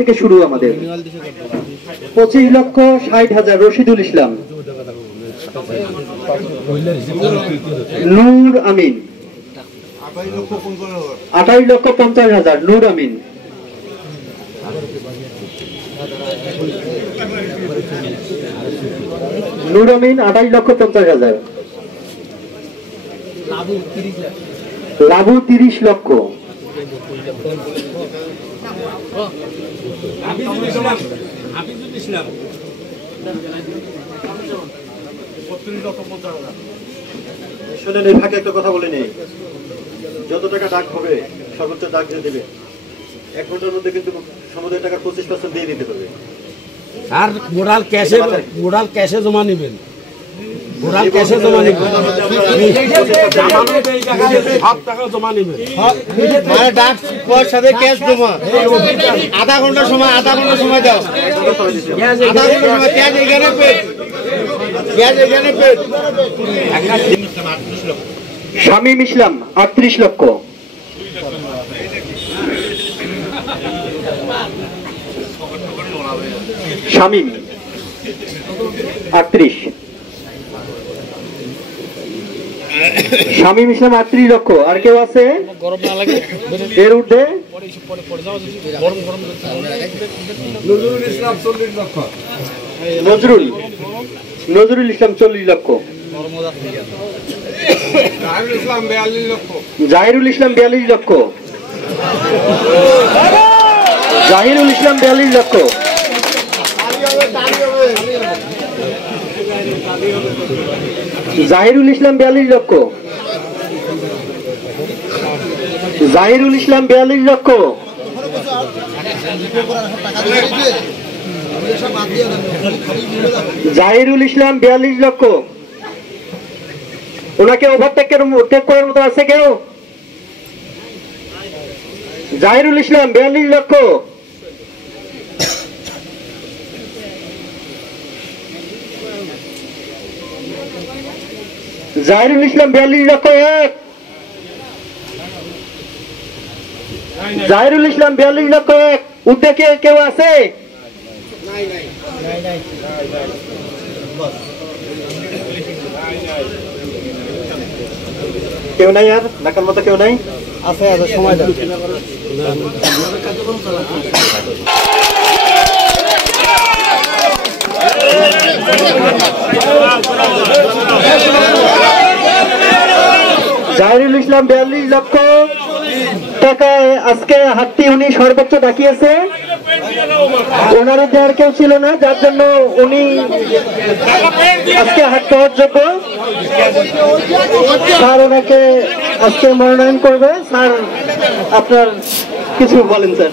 থেকে শুরু আমাদের। 25,60,000 রশিদুল ইসলাম। নূর আমিন 28,50,000 নূর আমিন। নূর আমিন 28,50,000। লাবু 30 লক্ষ। শোনেন, এই ফাঁকে একটা কথা বলে নেই, যত টাকা ডাক হবে সর্বোচ্চ ডাক দিয়ে দেবে। 1 ঘন্টার মধ্যে কিন্তু সমুদায় টাকার 25% দিয়ে দিতে হবে। আর মোরাল ক্যাশে জমা নেবেন, মোরাল ক্যাশে জমা নেবেন, সব টাকা জমা নেবেন। মানে ডাক পয়সাতে ক্যাশ জমা। আধা ঘন্টা সময় দাও। আধা ঘন্টা সময় ক্যাশ এখানে পেড। শামীম ইসলাম 38 লক্ষ। শামীম 38। শামীম ইসলাম 38 লক্ষ। আর কেউ আছে এর ঊর্ধ্বে? নজরুল ইসলাম 40 লক্ষ। নজরুল ইসলাম 40 লক্ষ। জাহিরুল ইসলাম 42 লক্ষ। জাহিরুল ইসলাম 42 লক্ষ। জাহিরুল ইসলাম 42 লক্ষ। জাহিরুল ইসলাম 42 লক্ষ। জাহিরুল ইসলাম 42 লক্ষ। ওনাকে ওভারটেক করার মতো আছে কেউ? জাহিরুল ইসলাম 42 লক্ষ। জাহিরুল ইসলাম 42 লক্ষ 1। জাহিরুল ইসলাম 42 লক্ষ 1। উঠে কেউ আছে? কেউ নাই? আর ডাকার মতো কেউ নাই? আছে সময় দাও। জাহিরুল ইসলাম 42 লক্ষ টাকায় আজকে হাতটি উনি সর্বোচ্চ ডাকিয়েছে। ওনার দেওয়ার কেউ ছিল না, যার জন্য উনি আজকে হাত পাওয়ার যোগ্য। স্যার ওনাকে আজকে মনোনয়ন করবে। স্যার আপনার কিছু বলেন স্যার।